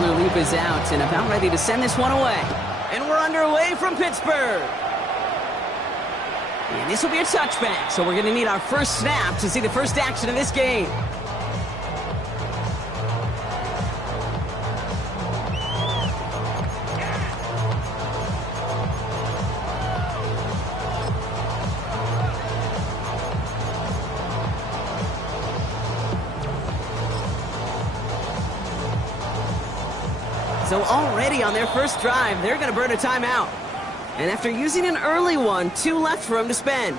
Tyler Loop is out and about ready to send this one away. And we're underway from Pittsburgh. And this will be a touchback, so we're going to need our first snap to see the first action of this game. So already on their first drive, they're going to burn a timeout. And after using an early one, 2 left for them to spend.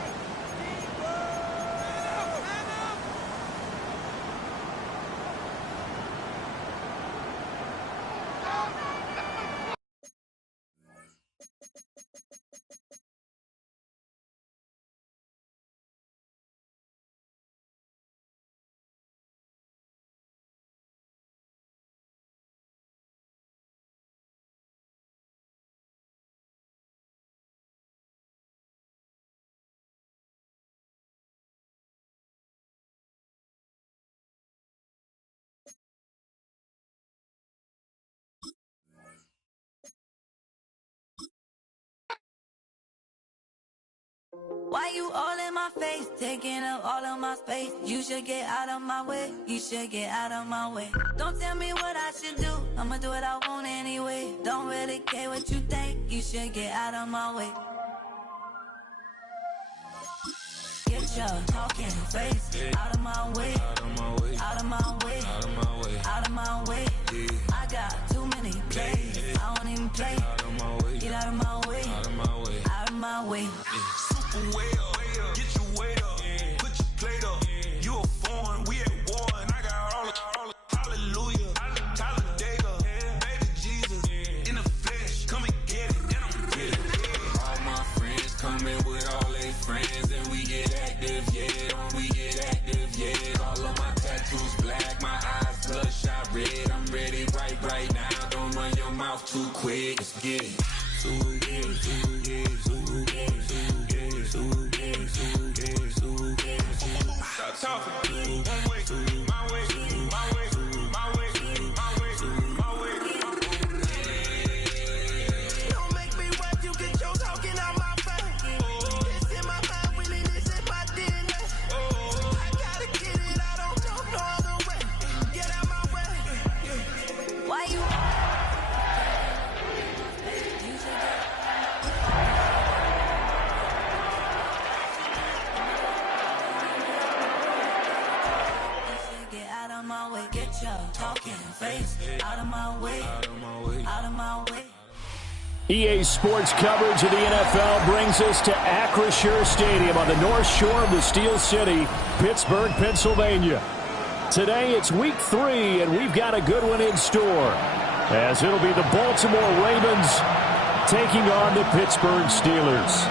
Why you all in my face, taking up all of my space? You should get out of my way, you should get out of my way. Don't tell me what I should do, I'ma do what I want anyway. Don't really care what you think, you should get out of my way. Get your talking face out of my way, out of my way, out of my way, out of my way, out of my way. I got too many plays, I don't even play. Out of my way, get out of my way, out of my way, out of my way. Way up, get your weight up, put your plate up. You a foreign, we at war, and I got all the hallelujah. Talladega, baby Jesus, in the flesh, come and get it, and I'm with it. All my friends coming with all their friends, and we get active, yeah, we get active, yeah. All of my tattoos black, my eyes bloodshot red. I'm ready right now, don't run your mouth too quick, let's get it. Stop talking. One way, my way, my way, my way, my way, my way. Don't make me rap, you get your talking out my face. It's in my mind, really, this is my DNA. I gotta get it, I don't know no other way. Get out my way. Why you? Get your talking face out of my way, out of my way, out of my way. EA Sports coverage of the NFL brings us to Acrisure Stadium on the north shore of the Steel City, Pittsburgh, Pennsylvania. Today it's week 3, and we've got a good one in store, as it'll be the Baltimore Ravens taking on the Pittsburgh Steelers.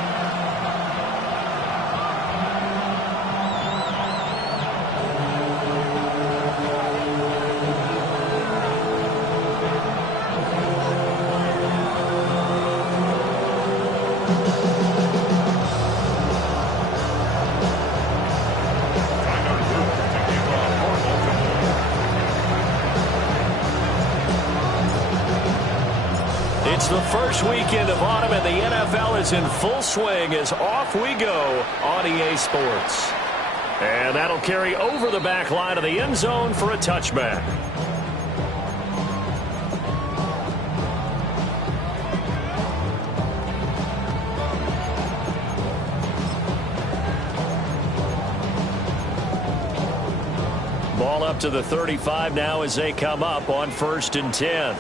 It's the first weekend of autumn, and the NFL is in full swing as off we go on EA Sports. And that'll carry over the back line of the end zone for a touchback. Ball up to the 35 now as they come up on 1st and 10.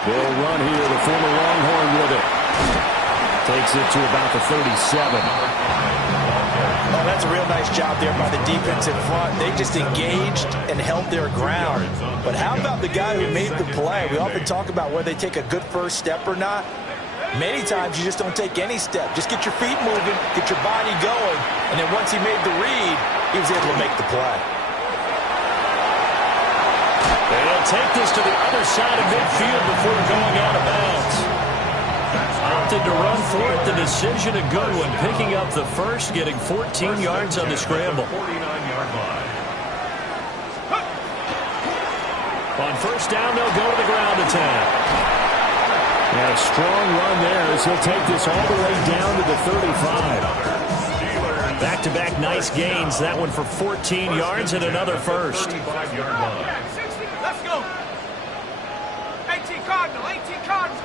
They'll run here, the former Longhorn with it. Takes it to about the 37. Oh, that's a real nice job there by the defense in front. They just engaged and held their ground. But how about the guy who made the play? We often talk about whether they take a good first step or not. Many times you just don't take any step. Just get your feet moving, get your body going, and then once he made the read, he was able to make the play. They'll take this to the other side of midfield before going out of bounds. Opted to run for it. The decision a good one. Picking up the first, getting 14 yards on the scramble. 49-yard line. On first down, they'll go to the ground attack. And a strong run there as he'll take this all the way down to the 35. Back-to-back nice gains. That one for 14 yards and another first. 35-yard line. Let's go. 18 Cardinal, 18 Cardinal.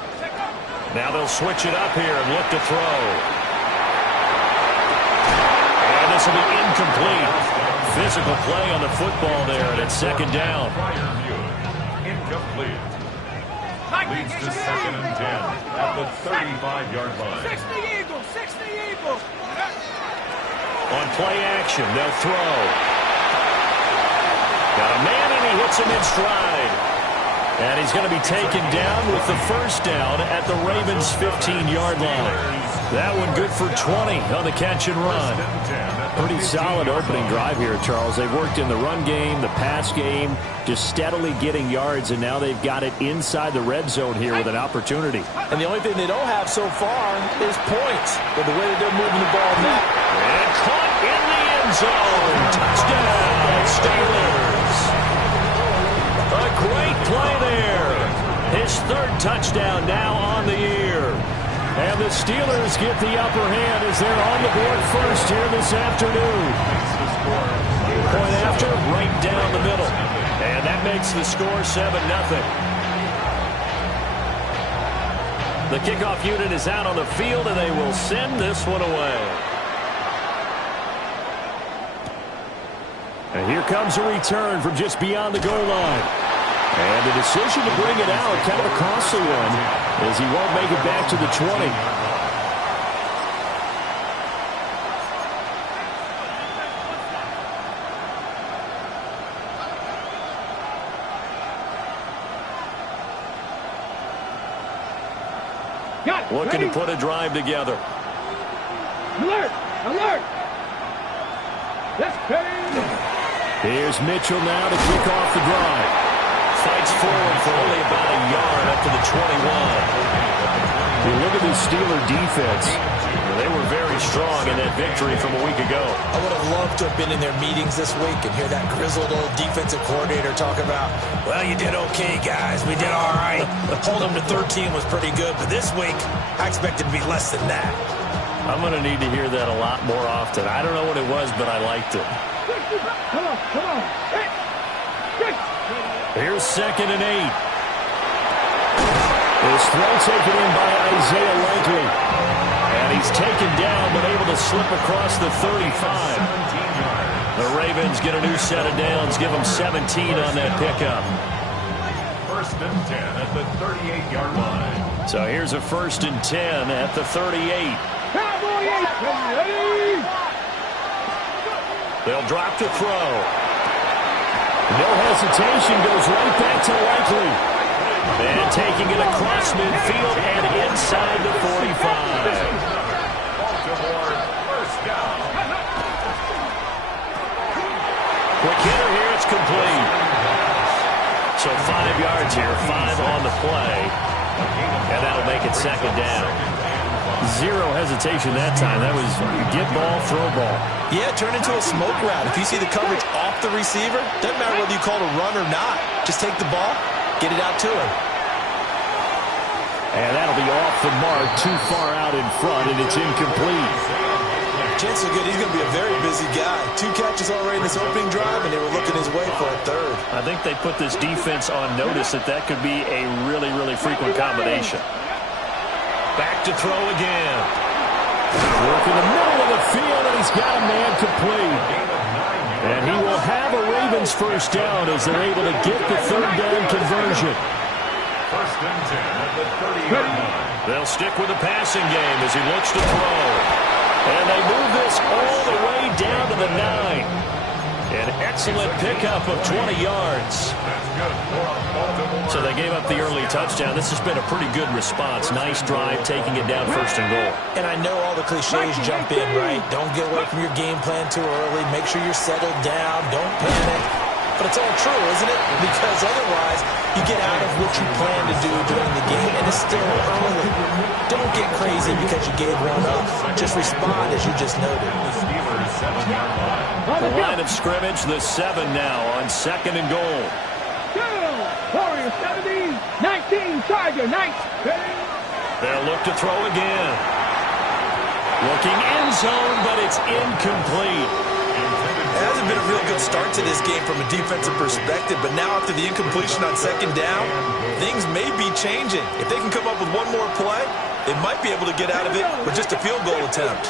Now they'll switch it up here and look to throw. And this will be incomplete. Physical play on the football there, and it's second down. Incomplete. Leads to 2nd and 10 at the 35-yard line. 60 Eagles, 60 Eagles. On play action, they'll throw. Got a man, and he hits him in stride. And he's going to be taken down with the first down at the Ravens' 15-yard line. That one good for 20 on the catch and run. Pretty solid opening drive here, Charles. They've worked in the run game, the pass game, just steadily getting yards, and now they've got it inside the red zone here with an opportunity. And the only thing they don't have so far is points. But the way that they're moving the ball now. And caught in the end zone. Touchdown, Steelers. A great play there. His third touchdown now on the year. And the Steelers get the upper hand as they're on the board first here this afternoon. Point after, right down the middle. And that makes the score 7-0. The kickoff unit is out on the field, and they will send this one away. And here comes a return from just beyond the goal line. And the decision to bring it out, kind of a costly one, as he won't make it back to the 20. Looking to put a drive together. Alert! Alert! Let's go! Here's Mitchell now to kick off the drive. Fights forward for only about a yard up to the 21. You look at this Steeler defense. They were very strong in that victory from a week ago. I would have loved to have been in their meetings this week and hear that grizzled old defensive coordinator talk about, well, you did okay, guys. We did all right. Hold them to 13 was pretty good, but this week I expected to be less than that. I'm going to need to hear that a lot more often. I don't know what it was, but I liked it. Come on, come on. Hey. Here's 2nd and 8. His throw taken in by Isaiah Likely. And he's taken down, but able to slip across the 35. The Ravens get a new set of downs, give them 17 on that pickup. 1st and 10 at the 38-yard line. So here's a 1st and 10 at the 38. They'll drop to throw. No hesitation, goes right back to Likely. And taking it across midfield and inside the 45. Baltimore, 1st down. Quick hitter here, it's complete. So 5 yards here, 5 on the play. And that'll make it 2nd down. Zero hesitation that time. That was get ball, throw ball. Yeah, turn into a smoke route. If you see the coverage off the receiver, doesn't matter whether you call it a run or not. Just take the ball, get it out to him. And that'll be off the mark, too far out in front, and it's incomplete. Chances are good he's going to be a very busy guy. 2 catches already in this opening drive, and they were looking his way for a 3rd. I think they put this defense on notice that that could be a really, really frequent combination. Back to throw again. Work in the middle of the field, and he's got a man complete. And he will have a Ravens first down as they're able to get the 3rd down conversion. 1st and 10 at the 30-yard line. They'll stick with the passing game as he looks to throw. And they move this all the way down to the 9. An excellent pickup of 20 yards. So they gave up the early touchdown. This has been a pretty good response. Nice drive, taking it down 1st and goal. And I know all the cliches jump in, right? Don't get away from your game plan too early. Make sure you're settled down. Don't panic. But it's all true, isn't it? Because otherwise, you get out of what you plan to do during the game, and it's still early. Don't get crazy because you gave one up. Just respond as you just noted. The line of scrimmage, the 7 now on 2nd and goal. Warrior 70, 19, Tiger 19. They'll look to throw again. Looking end zone, but it's incomplete. It hasn't been a real good start to this game from a defensive perspective, but now after the incompletion on 2nd down, things may be changing. If they can come up with one more play, they might be able to get out of it with just a field goal attempt.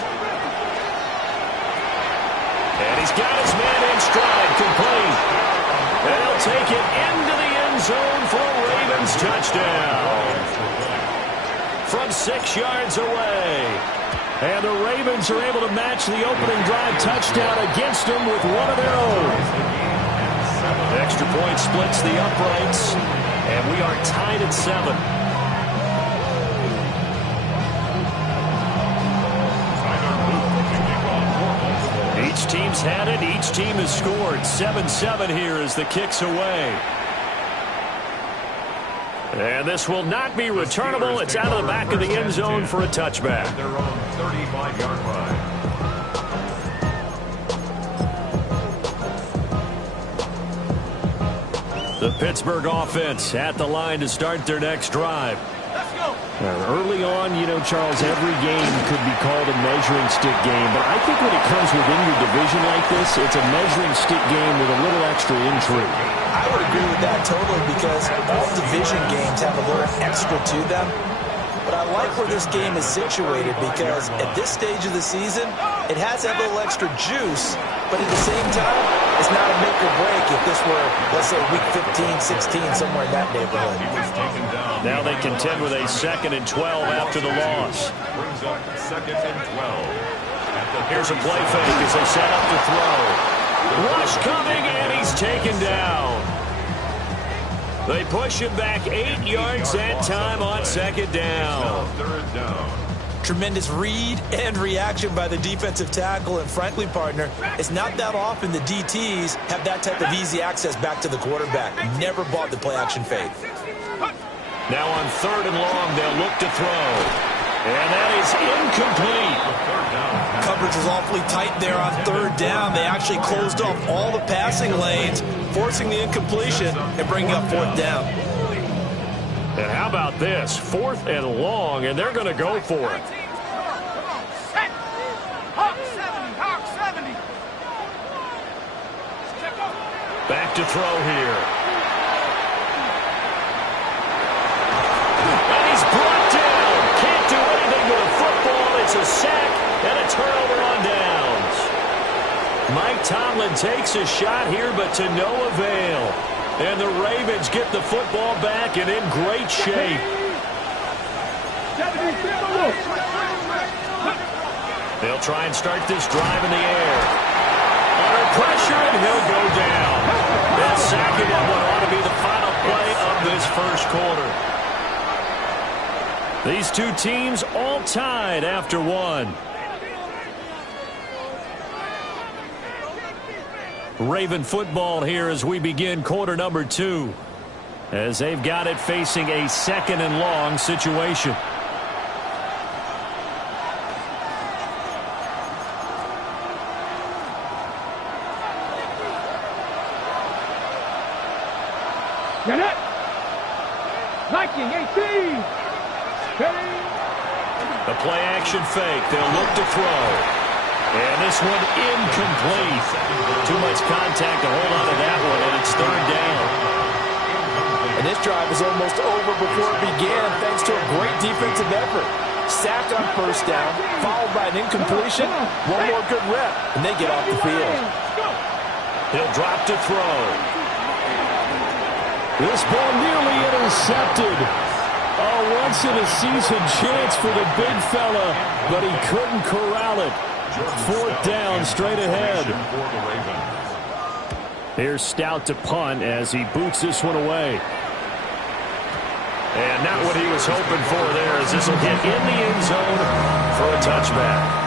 And he's got his man in stride, complete. And he'll take it into the end zone for a Ravens touchdown. From 6 yards away. And the Ravens are able to match the opening drive touchdown against them with one of their own. Extra point splits the uprights, and we are tied at 7. Each team's had it. Each team has scored. 7-7 here as the kick's away. And this will not be returnable. It's out of the back of the end zone for a touchback. Their own 35-yard line. The Pittsburgh offense at the line to start their next drive. Let's go. Early on, Charles, every game could be called a measuring stick game. But I think when it comes within your division like this, it's a measuring stick game with a little extra intrigue. I would agree with that totally because all division games have a little extra to them. But I like where this game is situated because at this stage of the season, it has that little extra juice, but at the same time, it's not a make or break if this were, let's say, week 15, 16, somewhere in that neighborhood. Now they contend with a 2nd and 12 after the loss. Brings up 2nd and 12. Here's a play fake as they set up to throw. Rush coming, and he's taken down. They push him back 8 yards that time on 2nd down. 3rd down. Tremendous read and reaction by the defensive tackle, and frankly, partner, it's not that often the DTs have that type of easy access back to the quarterback. Never bought the play-action fake. Now on 3rd and long, they'll look to throw. And that is incomplete. Coverage was awfully tight there on 3rd down. They actually closed off all the passing lanes, forcing the incompletion and bringing up 4th down. And how about this? 4th and long, and they're going to go for it. Set. Hawk 70. Hawk 70. Back to throw here. And he's brought down. Can't do anything with a football. It's a sack and a turnover on downs. Mike Tomlin takes a shot here, but to no avail. And the Ravens get the football back and in great shape. They'll try and start this drive in the air. Under pressure, and he'll go down. And sacking on what ought to be the final play of this first quarter. These two teams all tied after one. Raven football here as we begin quarter number 2. As they've got it facing a 2nd and long situation. Get it. Viking 18. The play action fake. They'll look to throw. And this one incomplete. Too much contact to hold on to that one, and it's 3rd down. And this drive is almost over before it began thanks to a great defensive effort. Sack on 1st down, followed by an incompletion. One more good rep, and they get off the field. He'll drop to throw. This ball nearly intercepted. A once-in-a-season chance for the big fella, but he couldn't corral it. 4th down, straight ahead. Here's Stout to punt as he boots this one away. And not what he was hoping for there, as this will get in the end zone for a touchback.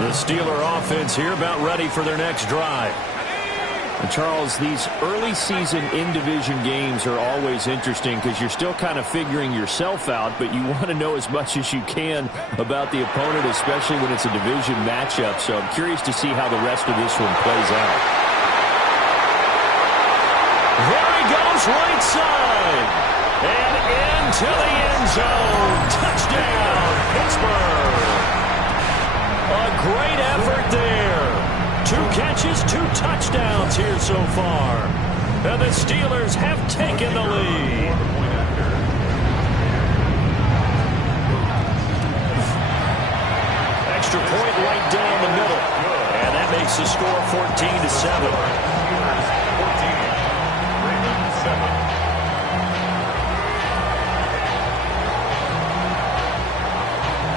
The Steeler offense here about ready for their next drive. And Charles, these early season in-division games are always interesting because you're still kind of figuring yourself out, but you want to know as much as you can about the opponent, especially when it's a division matchup. So I'm curious to see how the rest of this one plays out. There he goes right side. And into the end zone. Touchdown, Pittsburgh. A great effort there. 2 catches, 2 touchdowns here so far. And the Steelers have taken the lead. Extra point right down the middle. And that makes the score 14-7.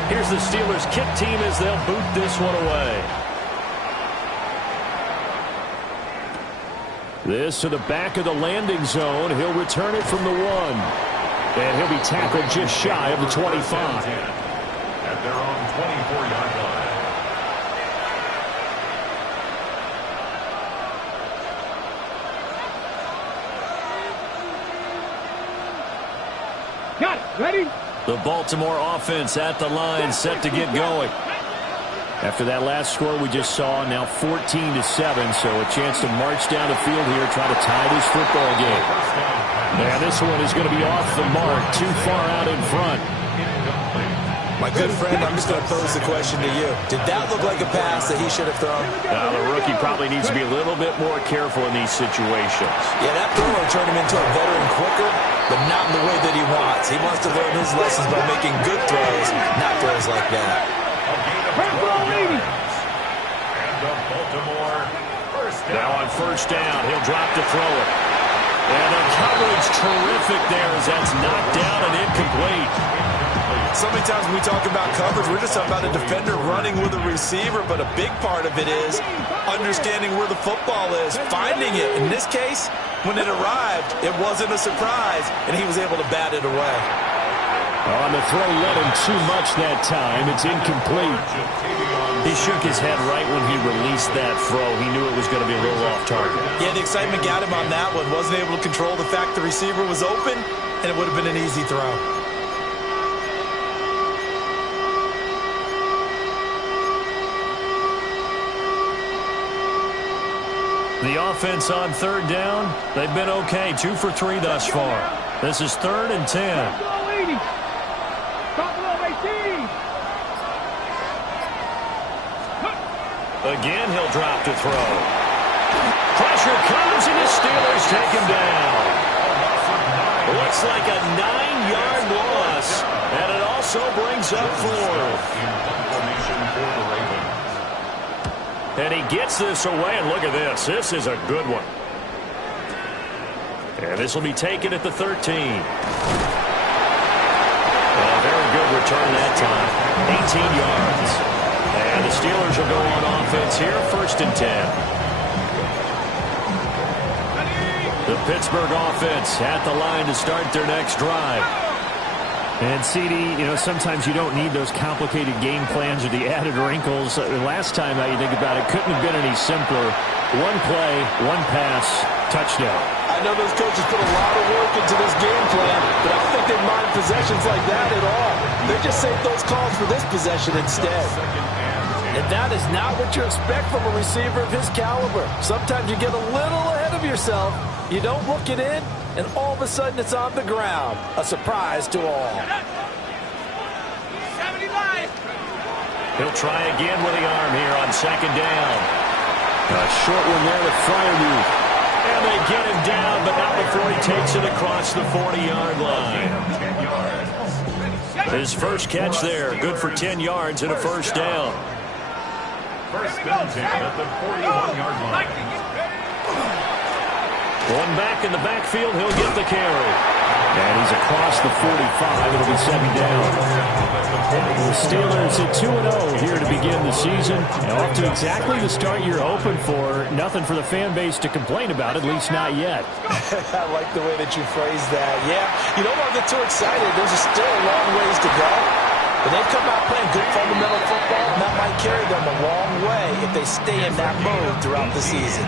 Here's the Steelers kick team as they'll boot this one away. This to the back of the landing zone. He'll return it from the 1. And he'll be tackled just shy of the 25. At their own 24-yard line. Got it. Ready? The Baltimore offense at the line, set to get going. After that last score we just saw, now 14-7, so a chance to march down the field here, try to tie this football game. And this one is going to be off the mark, too far out in front. My good friend, I'm just going to pose the question to you. Did that look like a pass that he should have thrown? The rookie probably needs to be a little bit more careful in these situations. Yeah, that throw will turn him into a veteran quicker, but not in the way that he wants. He wants to learn his lessons by making good throws, not throws like that. Now on first down, he'll drop to throw it. And the coverage terrific there as that's knocked down and incomplete. So many times when we talk about coverage, we're just talking about a defender running with a receiver, but a big part of it is understanding where the football is, finding it. In this case, when it arrived, it wasn't a surprise, and he was able to bat it away. On the throw led him too much that time. It's incomplete. He shook his head right when he released that throw. He knew it was going to be a little off target. Yeah, the excitement got him on that one. Wasn't able to control the fact the receiver was open, and it would have been an easy throw. The offense on third down, they've been okay. 2 for 3 thus far. This is 3rd and 10. Again, he'll drop to throw. Pressure comes, and the Steelers take him down. Looks like a 9-yard loss, and it also brings up 4th. And he gets this away, and look at this. This is a good one. And this will be taken at the 13. A very good return that time. 18 yards. And the Steelers will go on offense here, 1st and 10. The Pittsburgh offense at the line to start their next drive. And CD, sometimes you don't need those complicated game plans or the added wrinkles. Last time, you think about it, couldn't have been any simpler. 1 play, 1 pass, touchdown. I know those coaches put a lot of work into this game plan, but I don't think they mind possessions like that at all. They just save those calls for this possession instead. And that is not what you expect from a receiver of his caliber. Sometimes you get a little ahead of yourself, you don't look it in, and all of a sudden it's on the ground. A surprise to all. 75. He'll try again with the arm here on 2nd down. A short one there with Freiermuth. And they get him down, but not before he takes it across the 40-yard line. His first catch there, good for 10 yards and a 1st down. 1st and 10 at the 41-yard line. One back in the backfield, he'll get the carry. And he's across the 45. It'll be 2nd down. The Steelers at 2-0 here to begin the season. And off to exactly the start you're hoping for. Nothing for the fan base to complain about, at least not yet. I like the way that you phrased that. Yeah, you don't want to get too excited. There's still a long ways to go. But they've come out playing good fundamental football, and that might carry them a long way if they stay in that mode throughout the season.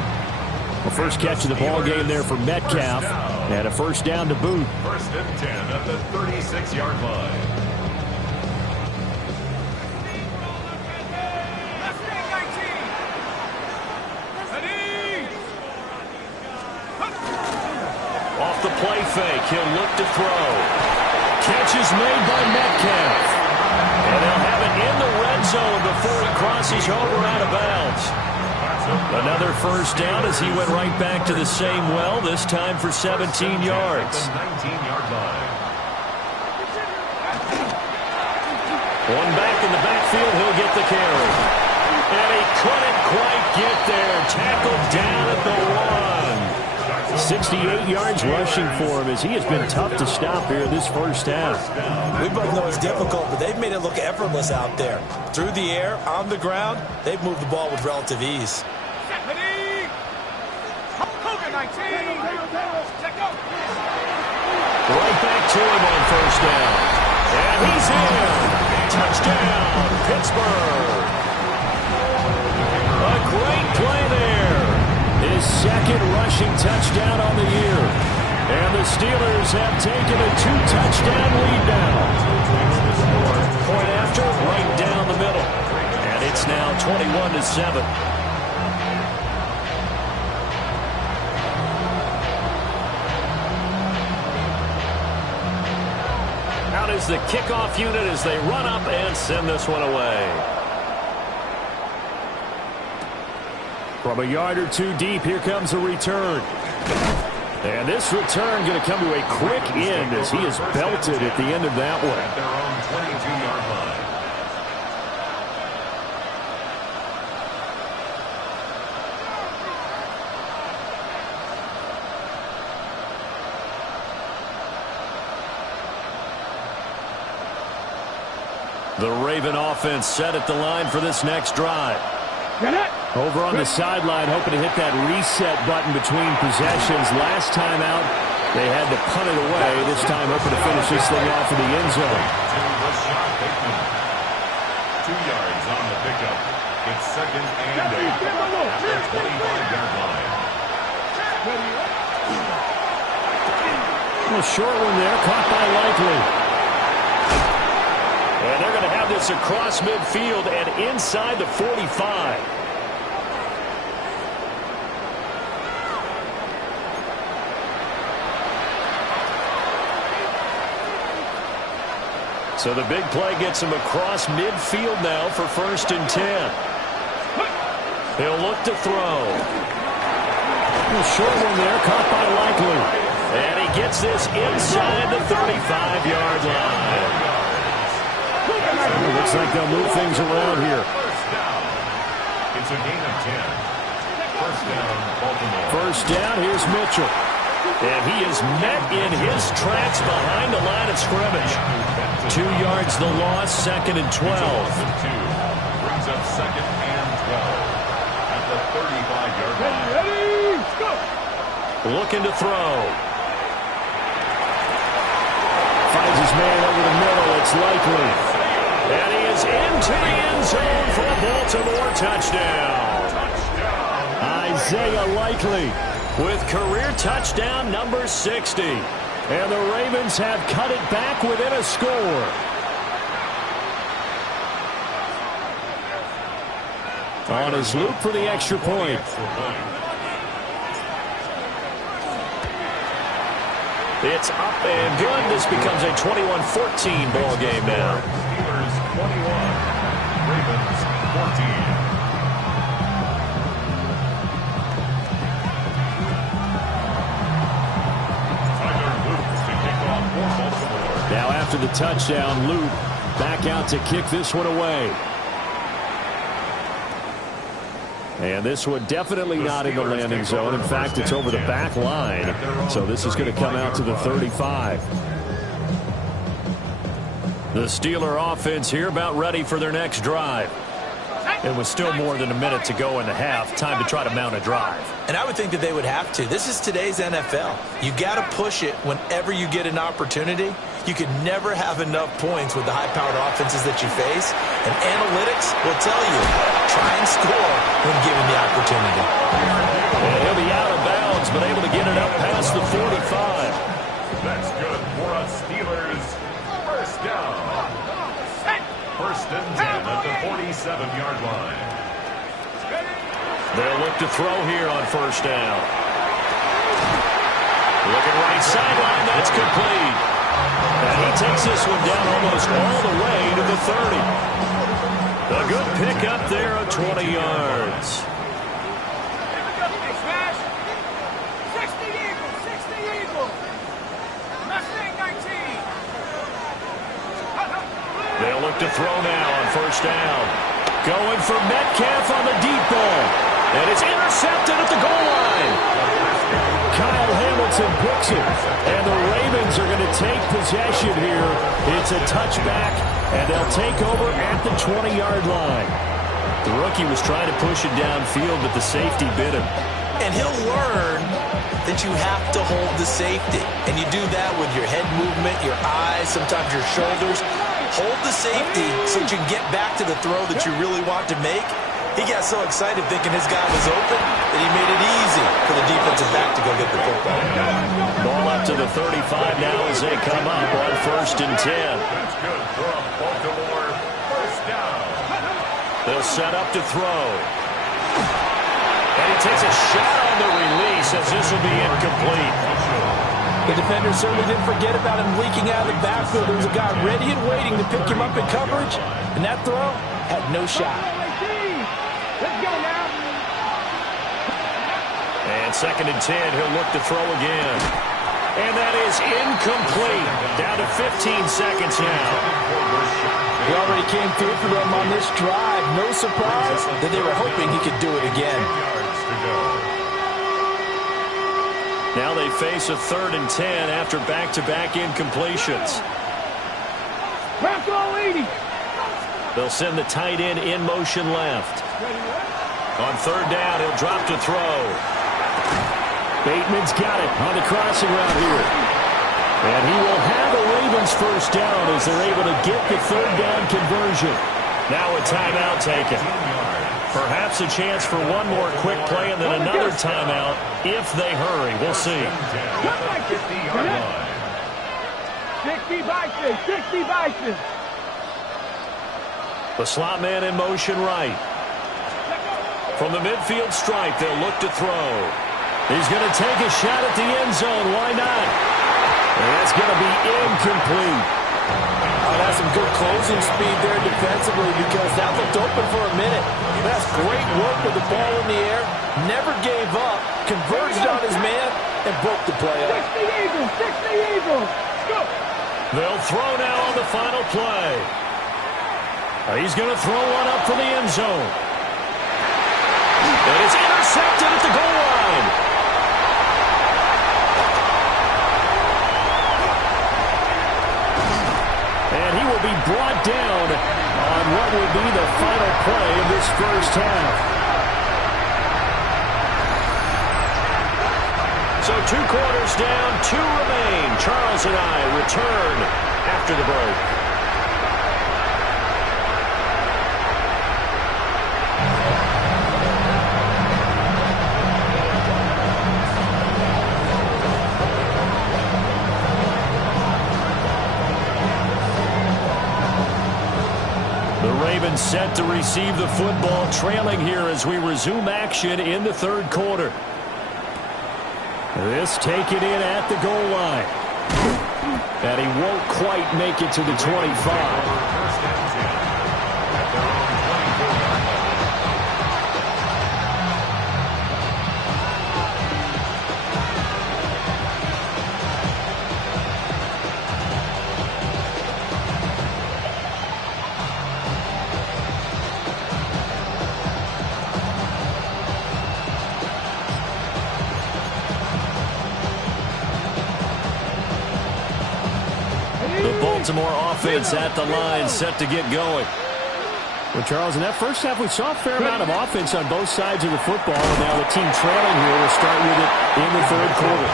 The first catch of the ball game there for Metcalf, and a first down to boot. First and 10 at the 36-yard line. Off the play fake, he'll look to throw. Catch is made by Metcalf. And they'll have it in the red zone before he crosses over out of bounds. Another first down as he went right back to the same well, this time for 17 yards. 19-yard line. One back in the backfield, he'll get the carry. And he couldn't quite get there. Tackled down at the 1. 68 yards rushing for him as he has been tough to stop here this first half. We both know it's difficult, but they've made it look effortless out there. Through the air, on the ground, they've moved the ball with relative ease. Right back to him on first down. And he's in. Touchdown, Pittsburgh. A great play there. His second rushing touchdown on the year. And the Steelers have taken a 2-touchdown lead now. Point after, right down the middle. And it's now 21-7. Out is the kickoff unit as they run up and send this one away. From a yard or two deep, here comes a return. And this return going to come to a quick end as he is belted at the end of that one. At their own 22-yard line. The Raven offense set at the line for this next drive. Over on the sideline, hoping to hit that reset button between possessions. Last time out, they had to punt it away. This time, hoping to finish this thing off in the end zone. 2 yards on the pickup. It's second and 8 at the 25-yard line. A short one there, caught by Likely. And they're going to have this across midfield and inside the 45. So the big play gets him across midfield now for first and 10. He'll look to throw. A short one there, caught by Likely. And he gets this inside the 35-yard line. Looks like they'll move things around here. First down. It's a gain of 10. First down, Baltimore. First down, here's Mitchell. And he is met in his tracks behind the line of scrimmage. 2 yards the loss, second and 12. Brings up second and 12 at the 35-yard line. Looking to throw. Finds his man over the middle. It's Likely. And he is into the end zone for a Baltimore touchdown. Isaiah Likely with career touchdown number 60. And the Ravens have cut it back within a score. On his loop for the extra point. It's up and good. This becomes a 21-14 ball game now. Steelers 21, Ravens 14. Now after the touchdown, Luke back out to kick this one away. And this one definitely not in the landing zone. In fact, it's over the back line. So this is going to come out to the 35. The Steeler offense here about ready for their next drive. It was still more than a minute to go in the half. Time to try to mount a drive. And I would think that they would have to. This is today's NFL. You got to push it whenever you get an opportunity. You could never have enough points with the high-powered offenses that you face. And analytics will tell you, try and score when given the opportunity. And he'll be out of bounds, but able to get it up past the 45. That's good for us Steelers. First down. First and 10 at the 47-yard line. They'll look to throw here on first down. Looking right sideline, that's complete. And he takes this one down almost all the way to the 30. A good pickup there of 20 yards. 60 Eagles. Mustang 19. They'll look to throw now on first down. Going for Metcalf on the deep ball. And it's intercepted at the goal line. Kyle Hamilton picks it. And the Ravens are going to take possession here. It's a touchback, and they'll take over at the 20-yard line. The rookie was trying to push it downfield, but the safety bit him. And he'll learn that you have to hold the safety. And you do that with your head movement, your eyes, sometimes your shoulders. Hold the safety so that you can get back to the throw that you really want to make. He got so excited thinking his guy was open that he made it easy for the defensive back to go get the football. Ball up to the 35 now as they come up on first and 10. That's good for a Baltimore first down. They'll set up to throw. And he takes a shot on the release as this will be incomplete. The defender certainly didn't forget about him leaking out of the backfield. There was a guy ready and waiting to pick him up in coverage, and that throw had no shot. Let's go now. And second and 10, he'll look to throw again. And that is incomplete. Down to 15 seconds now. He already came through for them on this drive. No surprise that they were hoping he could do it again. Yards to go. Now they face a third and 10 after back-to-back incompletions. Pass all 80. They'll send the tight end in motion left. On third down, he'll drop to throw. Bateman's got it on the crossing route here. And he will have a Ravens first down as they're able to get the third down conversion. Now a timeout taken. Perhaps a chance for one more quick play and then another timeout if they hurry. We'll see. 50-yard line. 60 Bison. The slot man in motion right. From the midfield stripe, they'll look to throw. He's going to take a shot at the end zone. Why not? And that's going to be incomplete. Oh, that's some good closing speed there defensively because that looked open for a minute. That's great work with the ball in the air. Never gave up. Converged on his man and broke the play up. 60 Eagles. Go. They'll throw now on the final play. He's going to throw one up for the end zone. And it's intercepted at the goal line. And he will be brought down on what will be the final play of this first half. So 2 quarters down, 2 remain. Charles and I return after the break. Ravens set to receive the football, trailing here as we resume action in the third quarter. This taken in at the goal line. And he won't quite make it to the 25. Baltimore offense at the line, set to get going. Well, Charles, in that first half, we saw a fair amount of offense on both sides of the football, and now the team trailing here will start with it in the third quarter.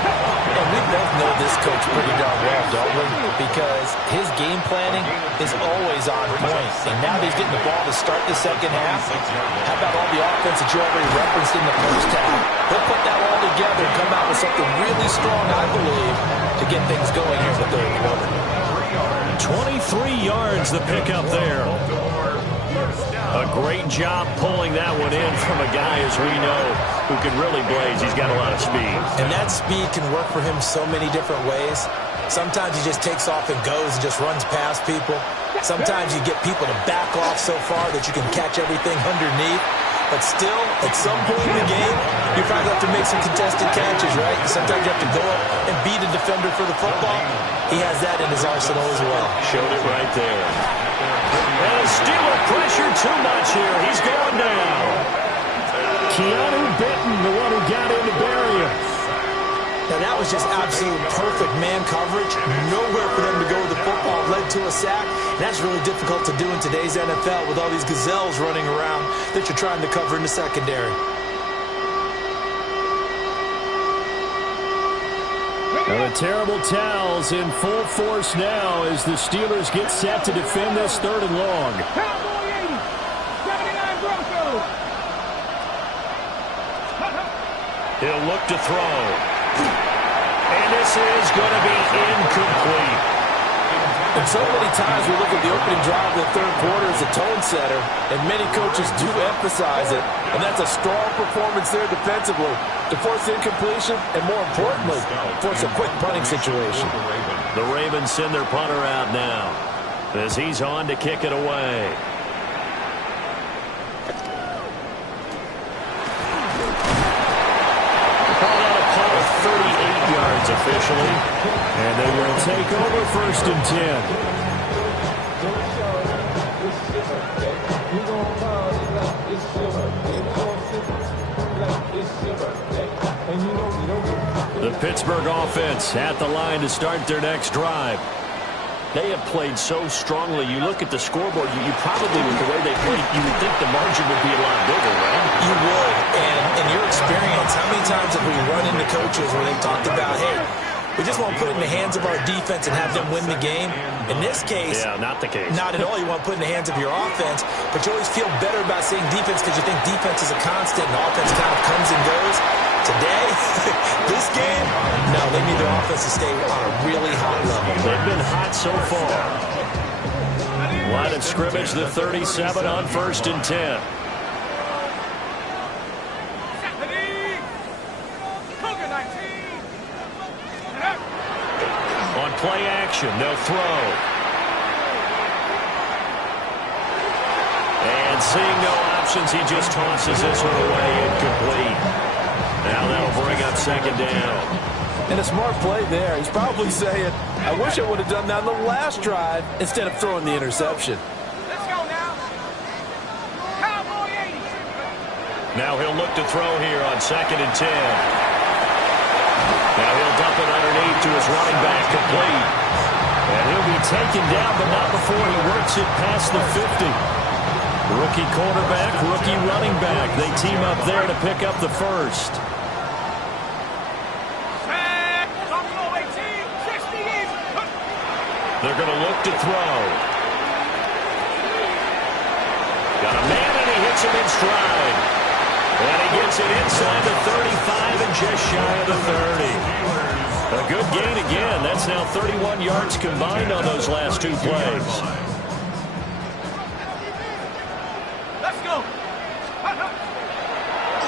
And we both know this coach pretty darn well, don't we? Because his game planning is always on point. And now that he's getting the ball to start the second half, how about all the offense that you already referenced in the first half? He'll put that all together and come out with something really strong, I believe, to get things going here in the third quarter. 23 yards the pickup there. A great job pulling that one in from a guy, as we know, who can really blaze. He's got a lot of speed. And that speed can work for him so many different ways. Sometimes he just takes off and goes and just runs past people. Sometimes you get people to back off so far that you can catch everything underneath. But still, at some point in the game, you probably have to make some contested catches, right? Sometimes you have to go up and beat a defender for the football. He has that in his arsenal as well. Showed it right there. And a Steeler pressure too much here. He's going down. Keanu Benton, the one who got in to bury him. Now that was just absolute perfect man coverage. Nowhere for them to go with the football. Led to a sack. And that's really difficult to do in today's NFL with all these gazelles running around that you're trying to cover in the secondary. Now the terrible towels in full force now as the Steelers get set to defend this third and long. Cowboy 80, 79 Broncos. He'll look to throw. And this is going to be incomplete. And so many times we look at the opening drive of the third quarter as a tone setter, and many coaches do emphasize it. And that's a strong performance there defensively to force incompletion and, more importantly, force a quick punting situation. The Ravens send their punter out now as he's on to kick it away. Called out a punt of 38 yards officially, and they will take over first and 10. The Pittsburgh offense at the line to start their next drive. They have played so strongly. You look at the scoreboard, you probably, with the way they played, you would think the margin would be a lot bigger, right? You would. And in your experience, how many times have we run into coaches where they've talked about, hey, we just want to put it in the hands of our defense and have them win the game? In this case, yeah, not the case. Not at all. You want to put it in the hands of your offense, but you always feel better about saying defense because you think defense is a constant and offense kind of comes and goes. Today, this game, no, they need their offense to stay on a really high level. They've been hot so far. Line of scrimmage, the 37 on first and 10. On play action, they'll throw. And seeing no options, he just tosses this one away, incomplete. Now that'll bring up second down. And a smart play there. He's probably saying, I wish I would have done that on the last drive instead of throwing the interception. Let's go now. Cowboy 80. Now he'll look to throw here on second and 10. Now he'll dump it underneath to his running back, complete. And he'll be taken down, but not before he works it past the 50. Rookie quarterback, rookie running back. They team up there to pick up the first. They're going to look to throw. Got a man, and he hits him in stride. And he gets it inside the 35 and just shy of the 30. A good gain again. That's now 31 yards combined on those last two plays. Let's go.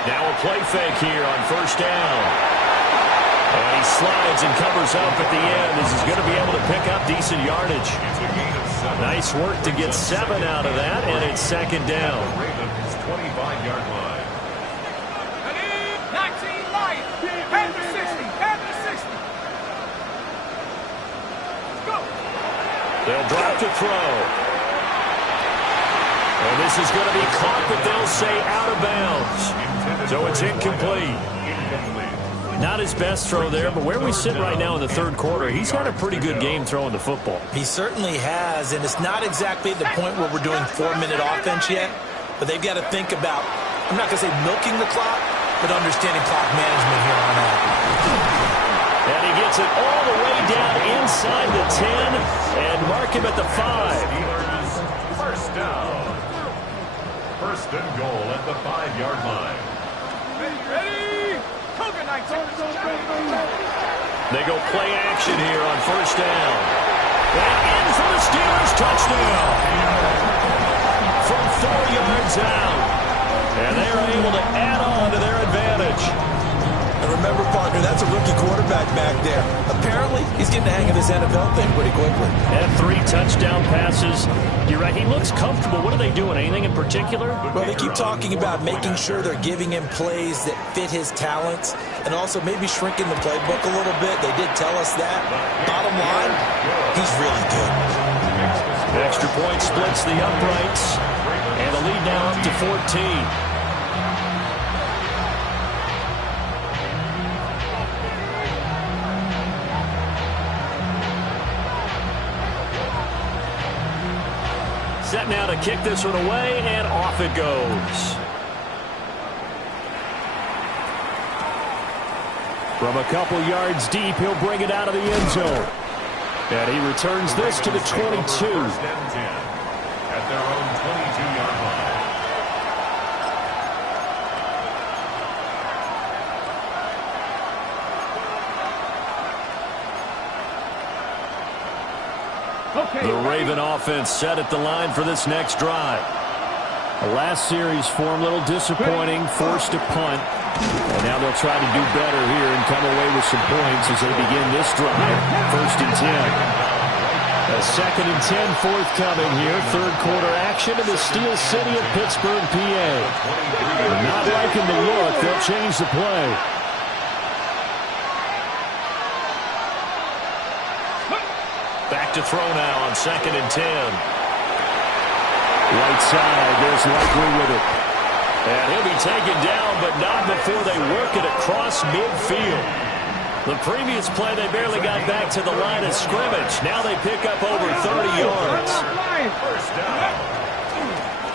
Now a play fake here on first down. And he slides and covers up at the end as he's going to be able to pick up decent yardage. Nice work to get 7 out of that, and it's second down. Ravens 25-yard line. 19 Lions. Head to 60. Head to 60. Let's go. They'll drop to throw. And this is going to be caught, but they'll say out of bounds. So it's incomplete. Not his best throw there, but where we sit right now in the third quarter, he's had a pretty good game throwing the football. He certainly has, and it's not exactly at the point where we're doing 4-minute offense yet, but they've got to think about, I'm not going to say milking the clock, but understanding clock management here on out. And he gets it all the way down inside the 10 and mark him at the 5. Steelers, first down. First and goal at the 5-yard line. Ready? Cougar Knights. They go play action here on first down. And in for the Steelers, touchdown. From 4 yards out. And they are able to add on to their advantage. And remember, partner, that's a rookie quarterback back there. Apparently, he's getting the hang of this NFL thing pretty quickly. And 3 touchdown passes. You're right, he looks comfortable. What are they doing? Anything in particular? Well, they keep talking about making sure they're giving him plays that fit his talents and also maybe shrinking the playbook a little bit. They did tell us that. Bottom line, he's really good. Extra point splits the uprights. And the lead now up to 14. Set now to kick this one away, and off it goes. From a couple yards deep, he'll bring it out of the end zone. And he returns this to the 22. First and 10 at their own 22-yard line. The Raven offense set at the line for this next drive. The last series form a little disappointing, forced to punt. And now they'll try to do better here and come away with some points as they begin this drive. First and 10. A second and 10 forthcoming here. Third quarter action in the Steel City of Pittsburgh, PA. Not liking the look. They'll change the play. Back to throw now on second and 10. Right side, there's Likely with it. And he'll be taken down, but not before they work it across midfield. The previous play, they barely got back to the line of scrimmage. Now they pick up over 30 yards.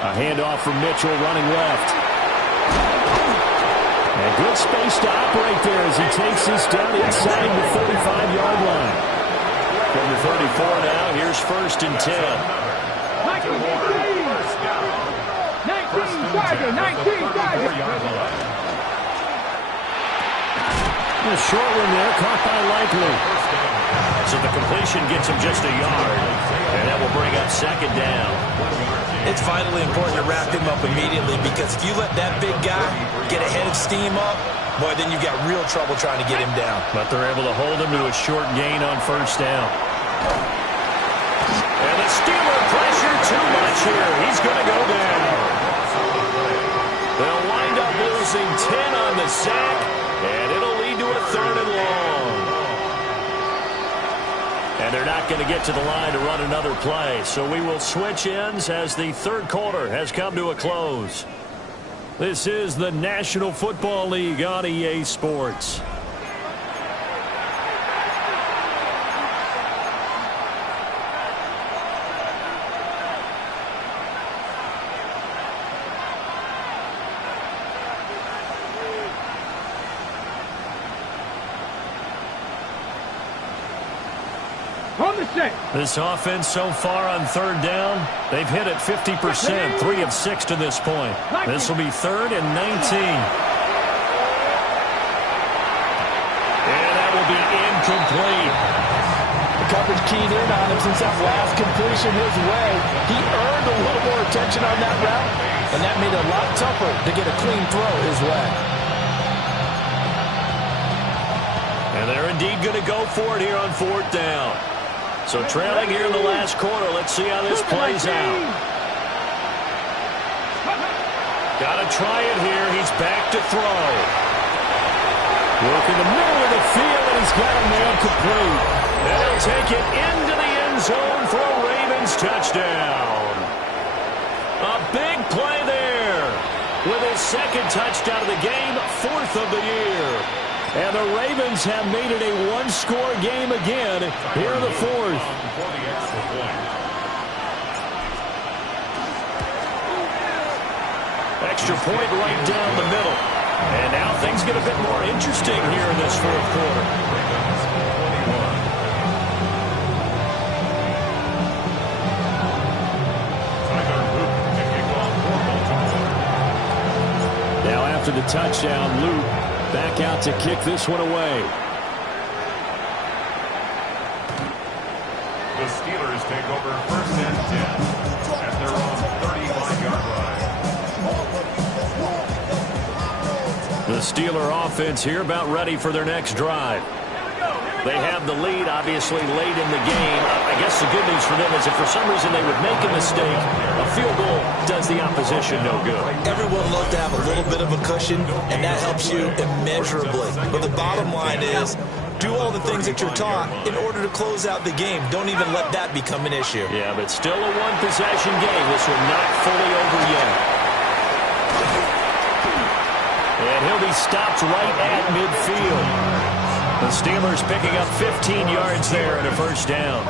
A handoff from Mitchell running left. And good space to operate there as he takes this down inside the 35-yard line. From the 34 now, here's first and 10. 19 Dodger. A short one there, caught by Likely. So the completion gets him just a yard. And that will bring up second down. It's vitally important to wrap him up immediately because if you let that big guy get a head of steam up, boy, then you've got real trouble trying to get him down. But they're able to hold him to a short gain on first down. And the Steeler pressure too much here. He's going to go down. They'll wind up losing 10 on the sack, and it'll lead to a third and long. And they're not going to get to the line to run another play. So we will switch ends as the third quarter has come to a close. This is the National Football League on EA Sports. This offense so far on third down, they've hit it 50%, 3 of 6 to this point. This will be third and 19. And that will be incomplete. The coverage keyed in on him since that last completion his way. He earned a little more attention on that route, and that made it a lot tougher to get a clean throw his way. And they're indeed going to go for it here on fourth down. So trailing here in the last quarter. Let's see how this plays out. Got to try it here. He's back to throw. Work in the middle of the field, and he's got a man complete. And he'll take it into the end zone for a Ravens touchdown. A big play there with his second touchdown of the game, 4th of the year. And the Ravens have made it a one-score game again here in the fourth. Extra point right down the middle. And now things get a bit more interesting here in this fourth quarter. Now after the touchdown, Luke back out to kick this one away. The Steelers take over 1st and 10 at their own 35-yard line. The Steeler offense here about ready for their next drive. They have the lead, obviously, late in the game. I guess the good news for them is if for some reason they would make a mistake, a field goal does the opposition no good. Everyone loves to have a little bit of a cushion, and that helps you immeasurably. But the bottom line is, do all the things that you're taught in order to close out the game. Don't even let that become an issue. Yeah, but still a one-possession game. This one not fully over yet. And he'll be stopped right at midfield. The Steelers picking up 15 yards there and a first down.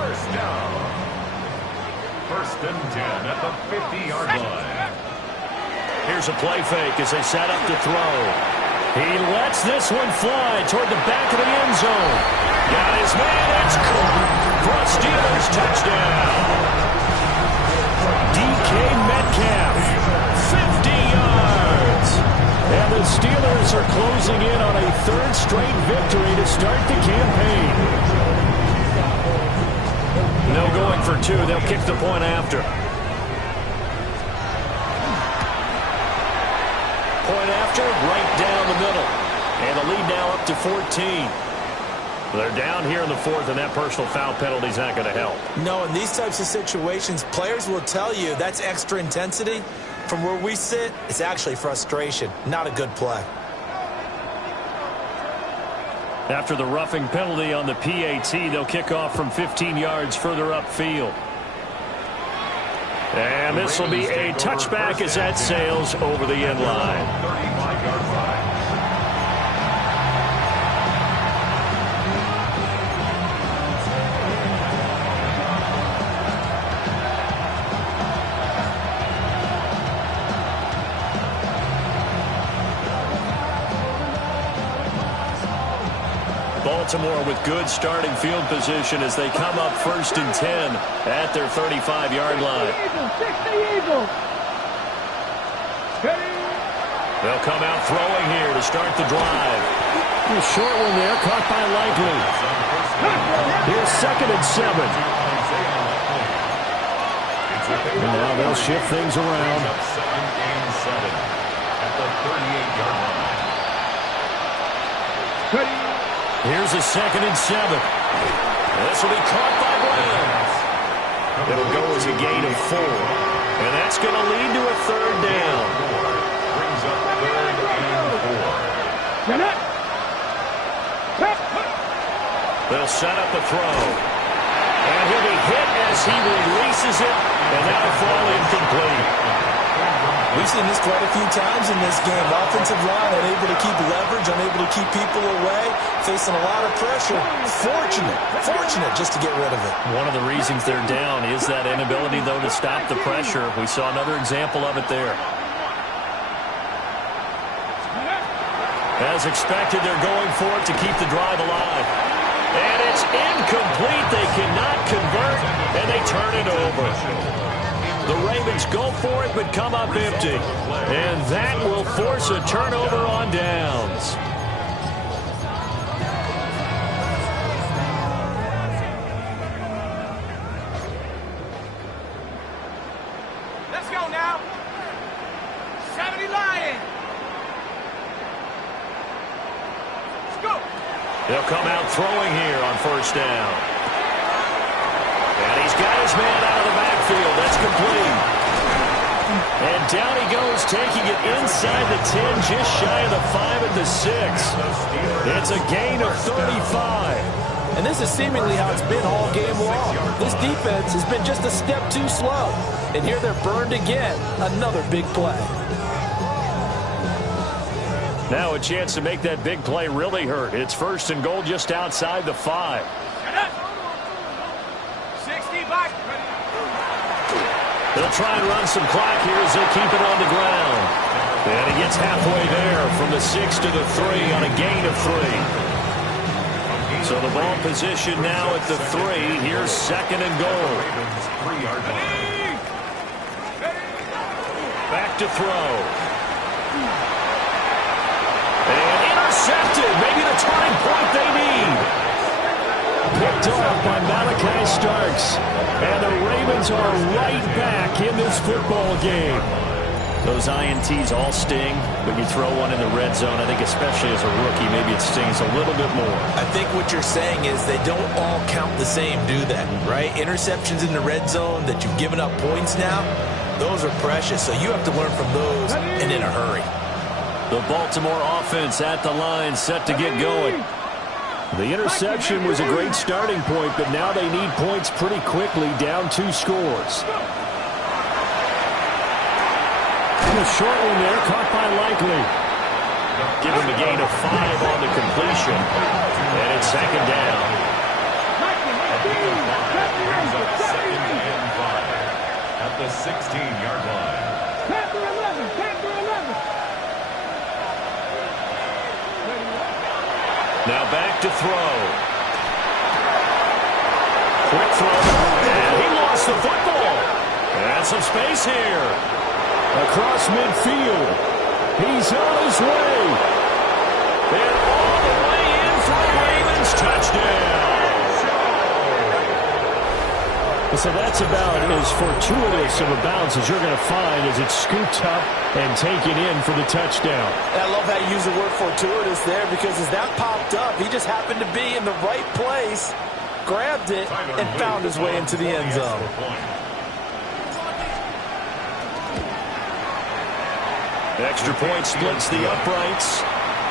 1st and 10 at the 50-yard line. Here's a play fake as they set up to throw. He lets this one fly toward the back of the end zone. Got his man. It's caught for a Steelers touchdown. DK Metcalf, 50 yards. And the Steelers are closing in on a third straight victory to start the campaign. No going for two. They'll kick the point after. Point after, right down the middle. And the lead now up to 14. They're down here in the fourth, and that personal foul penalty is not going to help. No, in these types of situations, players will tell you that's extra intensity. From where we sit, it's actually frustration. Not a good play. After the roughing penalty on the PAT, they'll kick off from 15 yards further upfield. And this will be a touchback as that sails over the end line. 35-yard line. Baltimore with good starting field position as they come up 1st and 10 at their 35-yard line. They'll come out throwing here to start the drive. A short one there, caught by Likely. Here's 2nd and 7. And now they'll shift things around. 2nd and 7 at the 38-yard line. Here's a 2nd and 7. This will be caught by Brown. It'll go as a gain of 4. And that's going to lead to a third down. Brings up 3rd and 4. They'll set up the throw. And he'll be hit as he releases it. And that'll fall incomplete. We've seen this quite a few times in this game. Offensive line unable to keep leverage, unable to keep people away, facing a lot of pressure. Fortunate just to get rid of it. One of the reasons they're down is that inability, though, to stop the pressure. We saw another example of it there. As expected, they're going for it to keep the drive alive. And it's incomplete. They cannot convert, and they turn it over. The Ravens go for it, but come up empty. And that will force a turnover on downs. Let's go now. 70 Lions. Let's go. They'll come out throwing here on 1st down. And he's got his man out of the backfield. That's complete. And down he goes, taking it inside the 10, just shy of the 5 at the 6. It's a gain of 35. And this is seemingly how it's been all game long. This defense has been just a step too slow. And here they're burned again. Another big play. Now a chance to make that big play really hurt. It's 1st and goal just outside the 5. 60 back. They'll try and run some clock here as they keep it on the ground. And he gets halfway there from the 6 to the 3 on a gain of 3. So the ball position now at the 3. Here's 2nd and goal. Back to throw. And intercepted. Maybe the turning point they need. Picked off by Malachi Starks. And the Ravens are right back in this football game. Those INTs all sting, but you throw one in the red zone, I think especially as a rookie, maybe it stings a little bit more. I think what you're saying is they don't all count the same, do they? Right? Interceptions in the red zone that you've given up points now, those are precious. So you have to learn from those and in a hurry. The Baltimore offense at the line, set to get going. The interception was a great starting point, but now they need points pretty quickly, down 2 scores. A short one there, caught by Likely. Give him a gain of 5 on the completion. And it's 2nd down. At the 16-yard line. Now back to throw. Quick throw. And he lost the football. And some space here. Across midfield. He's on his way. And all the way in for a Ravens touchdown. So that's about as fortuitous of a bounce as you're going to find as it's scooped up and taken in for the touchdown. And I love how you use the word fortuitous there, because as that popped up, he just happened to be in the right place, grabbed it, and found his way into the end zone. Extra point splits the uprights.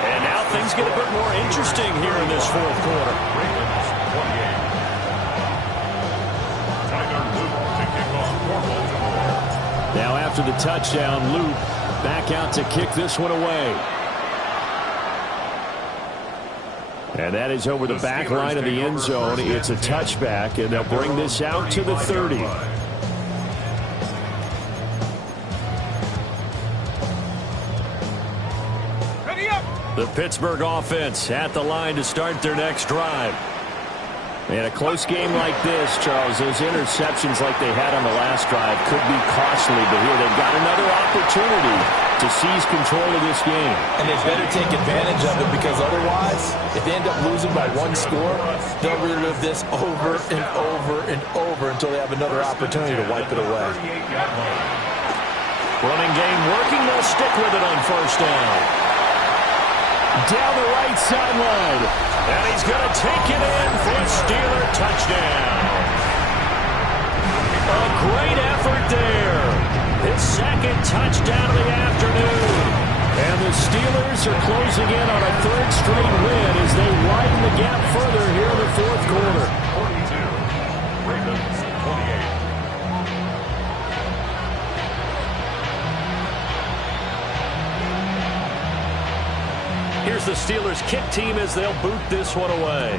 And now things get a bit more interesting here in this 4th quarter. Ravens 28. Tyler Luke to kick off for Baltimore. Now after the touchdown, Luke back out to kick this one away. And that is over the back line of the end zone. It's a touchback, and they'll bring this out to the 30. The Pittsburgh offense at the line to start their next drive. In a close game like this, Charles, those interceptions like they had on the last drive could be costly, but here they've got another opportunity to seize control of this game. And they better take advantage of it, because otherwise, if they end up losing by 1 score, they'll relive this over and over and over until they have another opportunity to wipe it away. Running game working, they'll stick with it on 1st down. Down the right sideline. And he's going to take it in for a Steeler touchdown. A great effort there. His 2nd touchdown of the afternoon. And the Steelers are closing in on a 3rd straight win as they widen the gap further here in the 4th quarter. 42. Ravens 28. Here's the Steelers kick team as they'll boot this one away.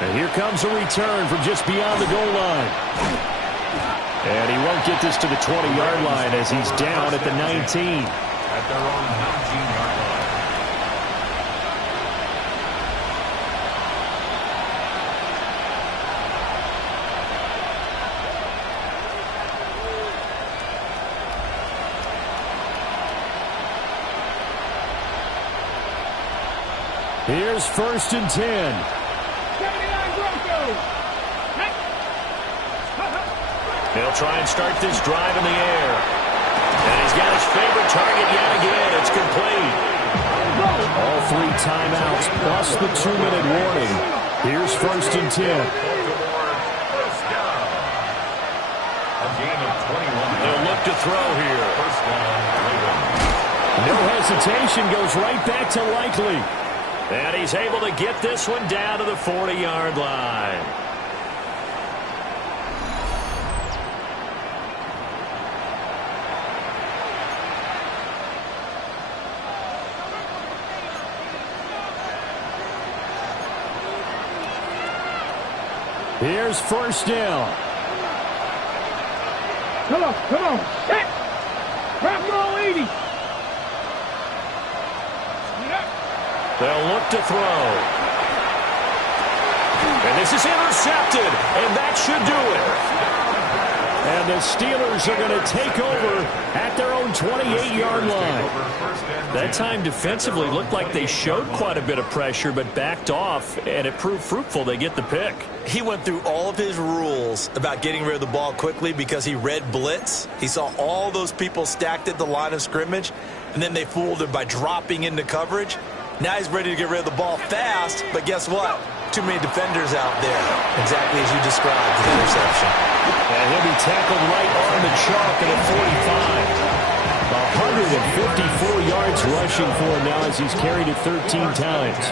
And here comes a return from just beyond the goal line. And he won't get this to the 20-yard line as he's down at the 19. At their own 19-yard line. Here's 1st and 10. 79 Broncos. They'll try and start this drive in the air. And he's got his favorite target yet again. It's complete. All 3 timeouts plus the 2-minute warning. Here's 1st and 10. First down. A gain of 21. They'll look to throw here. First down, Ravens. No hesitation, goes right back to Likely. And he's able to get this one down to the 40-yard line. Here's first down. Come on. Hit. Grab roll 80. They'll look to throw. And this is intercepted, and that should do it. And the Steelers are going to take over at their own 28-yard line. That time defensively looked like they showed quite a bit of pressure but backed off, and it proved fruitful. They get the pick. He went through all of his rules about getting rid of the ball quickly because he read blitz. He saw all those people stacked at the line of scrimmage, and then they fooled him by dropping into coverage. Now he's ready to get rid of the ball fast, but guess what? Too many defenders out there. Exactly as you described, the interception. And he'll be tackled right on the chalk at a 45. 154 yards rushing for him now as he's carried it 13 times.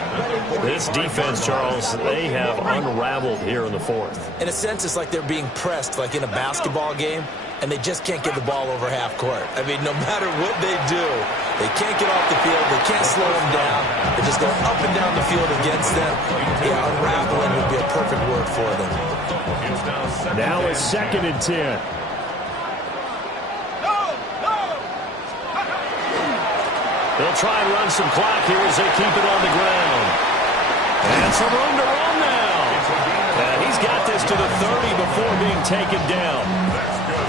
This defense, Charles, they have unraveled here in the fourth. In a sense, it's like they're being pressed like in a basketball game, and they just can't get the ball over half court. I mean, no matter what they do, they can't get off the field. They can't slow them down. They're just going up and down the field against them. Yeah, unraveling would be a perfect word for them. Now it's 2nd and 10. They'll try and run some clock here as they keep it on the ground. And some room to run now. And he's got this to the 30 before being taken down.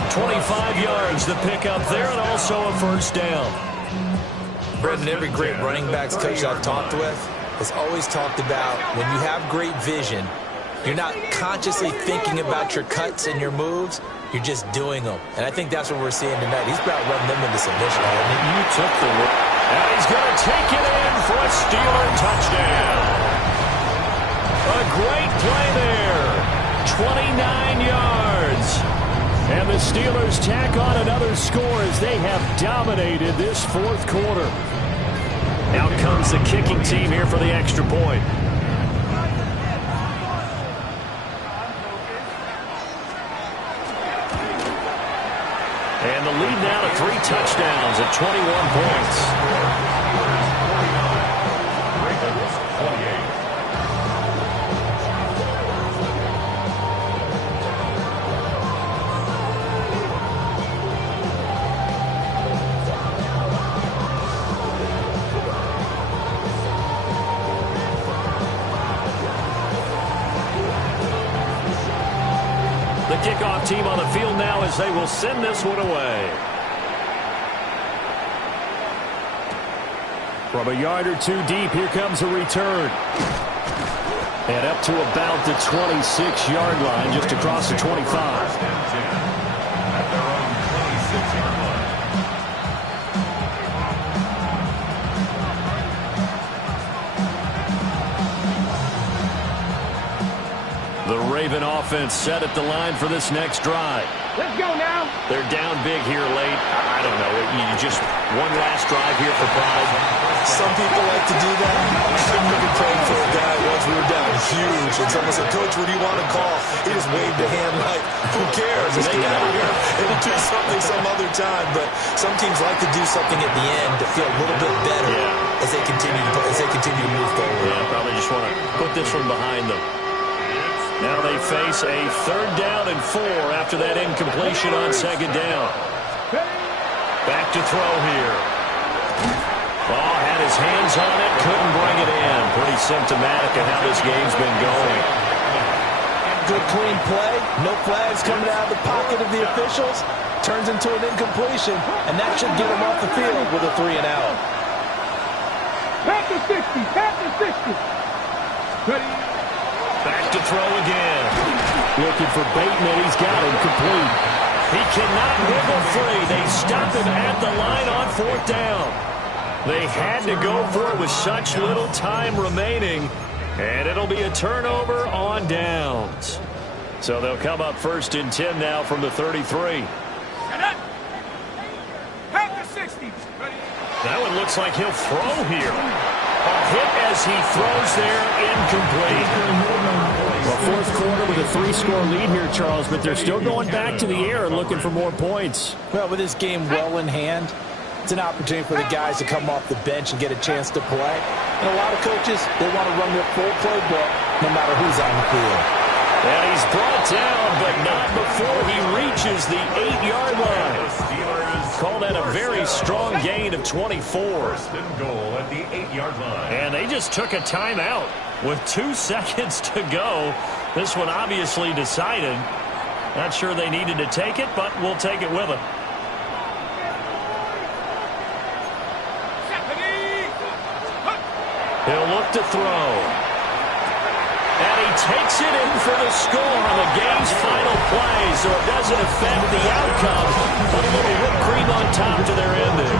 25 yards the pick up there, and also a first down. Brendan, every great running backs coach I've talked with has always talked about when you have great vision, you're not consciously thinking about your cuts and your moves. You're just doing them. And I think that's what we're seeing tonight. He's about running them into submission. You took the look. And he's going to take it in for a Steeler touchdown. A great play there. 29 yards. And the Steelers tack on another score as they have dominated this fourth quarter. Out comes the kicking team here for the extra point. And the lead now to 3 touchdowns at 21 points. The kickoff team on the field now as they will send this one away. From a yard or two deep, here comes a return. And up to about the 26-yard line, just across the 25. The Raven offense set at the line for this next drive. Let's go now. They're down big here late. I don't know. You just one last drive here for pride. Some people like to do that. I remember praying for a guy once we were down huge, and someone said, "Coach, what do you want to call?" He just waved a hand like, "Who cares? Let's get out of here and do something some other time." But some teams like to do something at the end to feel a little bit better as they continue to move forward. Yeah, probably just want to put this one behind them. Now they face a 3rd down and 4 after that incompletion on 2nd down. Back to throw here. Oh, had his hands on it, couldn't bring it in. Pretty symptomatic of how this game's been going. Good clean play. No flags coming out of the pocket of the officials. Turns into an incompletion, and that should get him off the field with a 3 and out. Back to 60. Back to 60. Ready. Back to throw again. Looking for Bateman. He's got him complete. He cannot wiggle free. They stop him at the line on 4th down. They had to go for it with such little time remaining. And it'll be a turnover on downs. So they'll come up 1st and 10 now from the 33. Back to 60. Ready. That one looks like he'll throw here. A hit as he throws there, incomplete. Well, fourth quarter with a 3-score lead here, Charles, but they're still going back to the air and looking for more points. Well, with this game well in hand, it's an opportunity for the guys to come off the bench and get a chance to play. And a lot of coaches, they want to run their full playbook no matter who's on the field. And he's brought down, but not before he reaches the 8-yard line. Call that a very strong gain of 24. First and goal at the 8-yard line. And they just took a timeout with 2 seconds to go. This one obviously decided. Not sure they needed to take it, but we'll take it with them. He'll look to throw. And he takes it in for the score on the game's final play, so it doesn't affect the outcome. Put a little whipped cream on top to their ending.